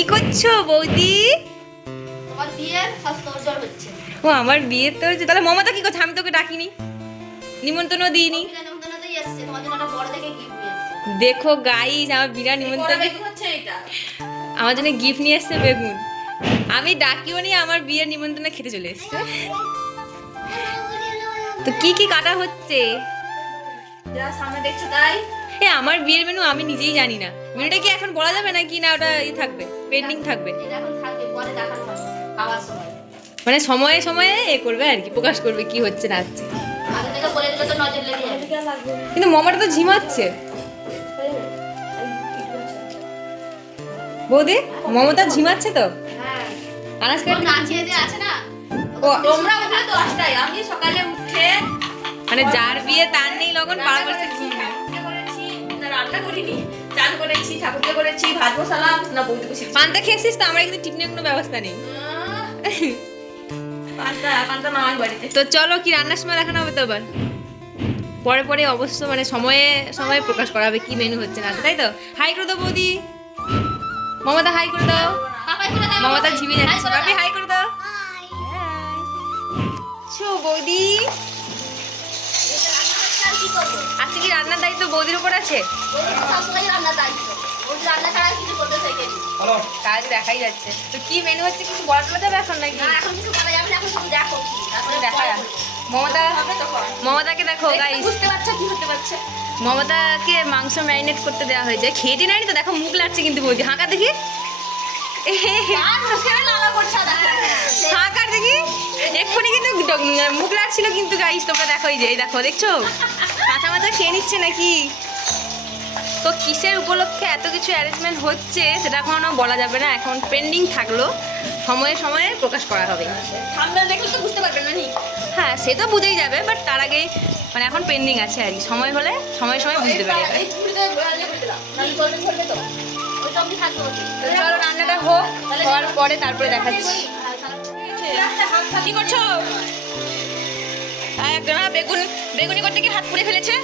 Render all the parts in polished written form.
কি করছো বৌদি? তোমার বিয়ের সব তোড়জোড় হচ্ছে। ও আমার বিয়ের তো হচ্ছে, তাহলে মমতা কি করছে? আমি তোকে ডাকিনি, নিমন্ত্রণ দিইনি। বিনা নিমন্ত্রণতেই এসেছে, তোমার জন্য একটা বড় দেখে গিফট নিয়ে এসেছে। দেখো গাইস, আমার বিনা নিমন্ত্রণ হচ্ছে এটা। আমার জন্য গিফট নিয়ে এসেছে বেগুন। আমি ডাকিও নি, আমার বিয়ের নিমন্ত্রণে খেতে চলে এসেছে। তো কি কি কাটা হচ্ছে? যা সামনে দেখছো তাই। এ আমার বিয়ের মেনু আমি নিজেই জানি না। মেনুটা কি এখন বলা যাবে নাকি না ওটা থাকবে, পেন্ডিং থাকবে? এটা এখন থাকবে, পরে দেখানো হবে খাওয়ার সময়। মানে সময়ে সময়ে এ করবে আর কি, প্রকাশ করবে কি হচ্ছে না হচ্ছে। আগে থেকে বলে দিলে তো নজর লেগে যাবে। কিন্তু মামাটা তো ঝিমাচ্ছে। বৌদি মমতা ঝিমাচ্ছে তো। হ্যাঁ, আনাজকে ওর নাচিয়ে দিয়ে আছে না। ও তোমরা উঠলে 10টায়, আমি সকালে উঠে মানে যার বিয়ে তার নেই লগন, পাড়া করছে ঘুম। ঠাকুরকে করেছি, না রান্না করিনি, চান করেছি, ঠাকুরকে করেছি, ভাত বসালাম, না বইতে বসেছি। পান্তা খেয়েছিস তো? আমরা কিন্তু টিফিনের কোনো ব্যবস্থা নেই। পান্তা নাই বাড়িতে। তো চলো, কি রান্নার সময় দেখানো হবে তো আবার পরে পরে অবশ্য, মানে সময়ে সময়ে প্রকাশ করা হবে কি মেনু হচ্ছে না, তাই তো? হাই করে দাও বৌদি, মমতা হাই করে দাও। পাপাই করে দাও। মমতা ঝিমে হাই যাচ্ছে, করে বাপি দাও। হাই করে দাও। চো বৌদি, আর কি করবো? আজকে কি রান্নার দায়িত্ব বৌদির উপর আছে? ওদের তো সবসময় রান্না দায়িত্ব। ওদের রান্না ছাড়া কিছু করতে শেখেনি। কাজ দেখাই যাচ্ছে। তো কি মেনু হচ্ছে কিছু বলা টলা যাবে এখন নাকি? না, এখন কিছু বলা যাবে না, এখন শুধু দেখো কি। তারপরে দেখা যাক। মমতা, হবে তখন। মমতাকে দেখো গাইস, বুঝতে পারছো কি হতে পারছে? মমতাকে মাংস ম্যারিনেট করতে দেওয়া হয়েছে। খেয়েটি নাইনি তো, দেখো মুখ লাগছে কিন্তু বৌদি। হাঁকা দেখি, আর মুখে লালা করছে দেখো। হাঁকার দেখি। এক্ষুনি কিন্তু মুখ লাগছিল কিন্তু গাইস, তোমরা দেখো, এই যে এই দেখো, দেখছো কাঁচা মাচা খেয়ে নিচ্ছে নাকি। তো কিসের উপলক্ষে এত কিছু অ্যারেঞ্জমেন্ট হচ্ছে সেটা এখনো বলা যাবে না, এখন পেন্ডিং থাকলো, সময়ে সময়ে প্রকাশ করা হবে। থাম্বনেল দেখলে তো বুঝতে পারবেন না নি। হ্যাঁ সে তো বুঝেই যাবে, বাট তার আগেই মানে এখন পেন্ডিং আছে আর কি, সময় হলে সময় সময় বুঝতে পারবে। এই চুড়িতে ইয়ে করে দিলাম। না গোল্ডেন করবে তো। ওই টপি থাকবে ওতে। চলো রান্নাটা হোক, হওয়ার পরে তারপরে দেখাচ্ছি। কি করছো? একজন বেগুন বেগুনি করতে কি হাত পুড়ে ফেলেছে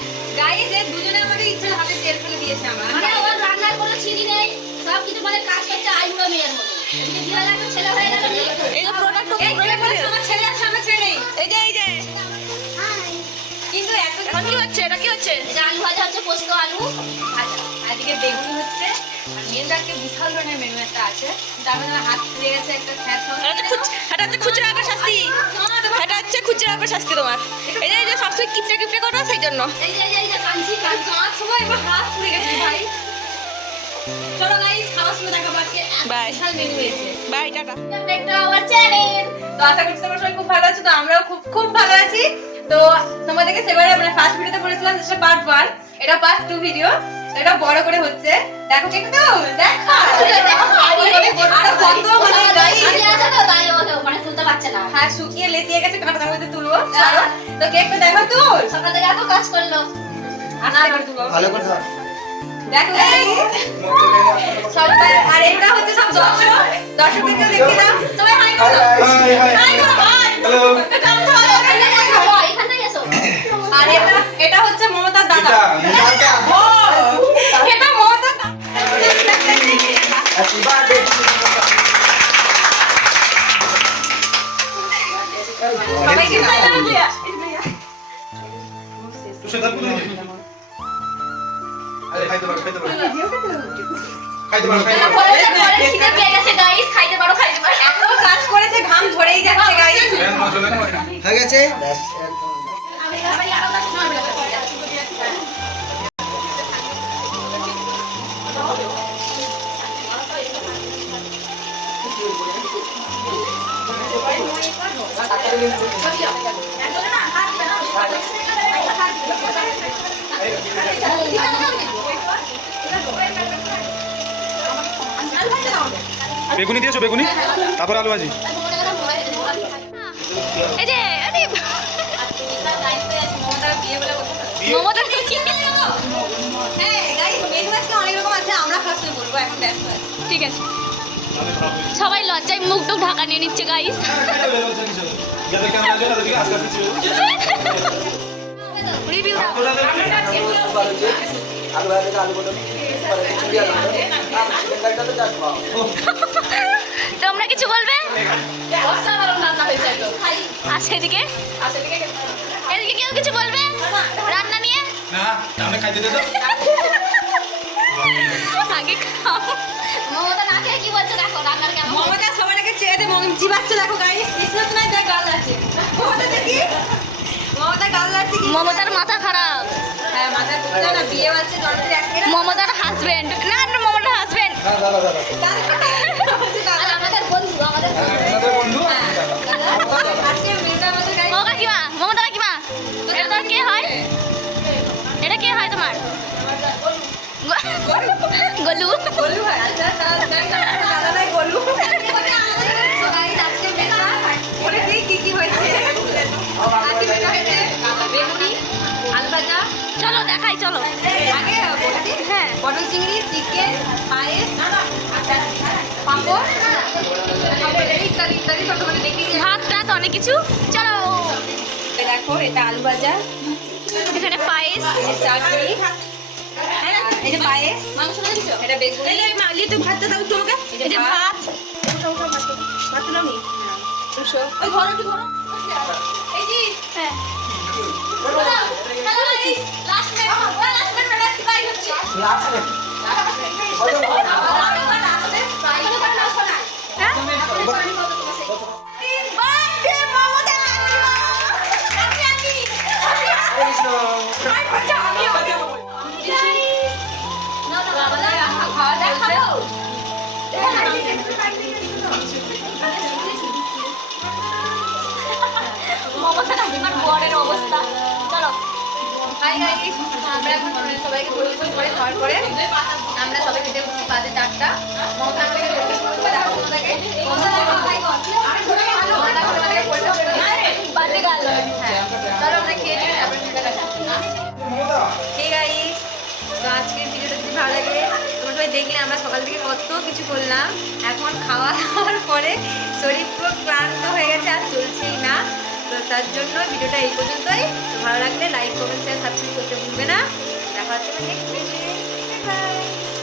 গাইস। এই দুজনে আমাদের ইচ্ছে হাতে তেল ফেলে দিয়েছে আমার। মানে ওর রান্নার কোনো ছিরি নেই, সব কিছু মানে কাজ করছে আইবুড়ো মেয়ের মতো। এদিকে বিয়ে হলে একটা ছেলে হয়ে গেল নি। এই যে প্রোডাক্ট এই আমার ছেলে আছে, আমার ছেলে নেই। এই যে কিন্তু এত এখন কি হচ্ছে? এটা কি হচ্ছে? এটা আলু ভাজা হচ্ছে, পোস্ত আলু ভাজা। আজকে বেগুনি হচ্ছে, আর মেনুটাকে বিশাল ধরনের মেনু একটা আছে, তার মধ্যে হাত পুড়ে গেছে একটা স্যার। এটা হচ্ছে খুচরা আবার শাস্তি, এটা হচ্ছে খুচরা আবার শাস্তি তোমার। এই যে সবসময় কিপটে কিপটে করো সেই জন্য। এই যে কাঞ্চি খাওয়ার সময় এবার হাত পুড়ে গেছে ভাই। চলো গাইস, খাওয়ার সময় দেখাবো আজকে বাই, বিশাল মেনু হয়েছে। Bye, tata. একটা আমার চ্যানেল। তো আশা করছি তোমরা সবাই খুব ভালো আছো, তো আমরাও খুব খুব ভালো আছি। তো তোমাদেরকে সেবারে আমরা ফার্স্ট ভিডিওতে বলেছিলাম যেটা পার্ট 1, এটা পার্ট 2 ভিডিও। তো এটা বড় করে হচ্ছে, দেখো কিন্তু দেখো আরো কত মানে গাইস। আমি আছে তো তাই মানে তুলতে পারছে না। হ্যাঁ শুকিয়ে লেতিয়ে গেছে, কাঁটার মধ্যে তুলবো। চলো তো কেকটা দেখো তুল, সকাল থেকে এত কাজ করলো। আস্তে করে তুলবো। ভালো করে ধর। দেখো সবাই, আর এটা হচ্ছে সব দর্শকদেরকে দেখে দাও সবাই। হাই করো, হাই করো ভাই। হ্যালো। এখান থেকে এসো। আর এটা হচ্ছে মমতার দাদা। এটা ও এটা মমতার দাদা। Happy birthday. সবাইকে সালাম দিয়া। তুই দাও কোন দিকে? আরে খাইতে পারো, খাইতে পারো। খাইতে পারো, খাইতে পারো। পরে খিদে পেয়ে গেছে গাইস, খাইতে পারো। এত কাজ করেছে, ঘাম ঝরেই যাচ্ছে গাইস। হয়ে গেছে? ব্যাস আমি আরো কাজ করব। বেগুনি দিয়েছো? বেগুনি, তারপর আলু ভাজি। এই যে আরে মমতা কি হ্যাঁ গাইস, মেনু আজকে অনেক রকম আছে, আমরা ফার্স্টে বলবো, এখন ব্যস্ত আছি। ঠিক আছে, সবাই লজ্জায় মুখ টুক ঢাকা নিয়ে নিচ্ছে গাইস। রিভিউ দাও। আলু ভাজা, আলু পটল, তোমরা কিছু বলবে? অসাধারণ রান্না হয়েছে একদম। খাই। আর সেদিকে এদিকে কেউ কিছু বলবে রান্না নিয়ে? না আমরা খাইতে দে তো আগে খাও। মমতা না খেয়ে কি বলছে দেখো রান্নার কেমন হয়েছে। মমতা সবার আগে চেয়ে দে জিবাচ্ছে দেখো গাইস। কৃষ্ণত নাই দেখ গাল আছে। মমতা দেখি মমতা গাল আছে কি? মমতার মাথা খারাপ। হ্যাঁ মাথা ঘুরছে না, বিয়ে আছে দরজার একটা মমতার হাজবেন্ড না না মমতার হাজবেন্ড। আর আমাদের বন্ধু আমাদের বন্ধু। আমাদের বন্ধু আজকে মেয়েটা আমাদের গাইস ও কাকিমা মমতা কাকিমা এটা তোর কে হয়? এটা কে হয় তোমার? গলু। বলু ভাই আচ্ছা দাদা নাই বলু। গাইস আজকে মেয়েটা বলে দিই কি হয়েছে। আজকে মেয়েটা হয়েছে বেগুনি আলু ভাজা। চলো দেখাই চলো। আগে বলে দিই হ্যাঁ পটল চিংড়ি চিকেন পায়েস পাঁপড় ইত্যাদি ইত্যাদি সব তোমাদের দেখিয়ে দিই। ভাত টাত অনেক কিছু। চলো দেখো এটা আলু ভাজা, এখানে পায়েস। এই যে চাটনি, এই যে পায়েস, মাংস দিয়েছো? এটা বেগুনি, এই যে ভাতটা দাও তোমাকে, এই যে ভাত। ভাত দাও নি ওই ধরো একটু ধরো এই যে হ্যাঁ hello guys last minute last minute madam কি পাই হচ্ছে লাস্ট রে মমতা কাকিমার বরের অবস্থা। চলো হাই গাইস, আমরা এখন সবাইকে পরিবেশন করে খাওয়ার পরে আমরা সবাই খেতে বসছি বাজে 4টা। মমতা আমাদেরকে পরিবেশন করবে, দেখো মমতাকে বাজে গাল। হ্যাঁ চলো আমরা খেয়ে নিই তারপর খেতে দেখা। মমতা ঠিক গাইস, তো আজকের ভিডিওটা যদি ভালো লাগে তোমরা সবাই দেখলে আমরা সকাল থেকে কত কিছু করলাম। এখন খাওয়া দাওয়ার পরে শরীর পুরো ক্লান্ত হয়ে গেছে, আর চলছেই না। তো তার জন্য ভিডিওটা এই পর্যন্তই। তো ভালো লাগলে লাইক কমেন্ট শেয়ার সাবস্ক্রাইব করতে ভুলবে না। দেখা হচ্ছে নেক্সট ভিডিও। বাই।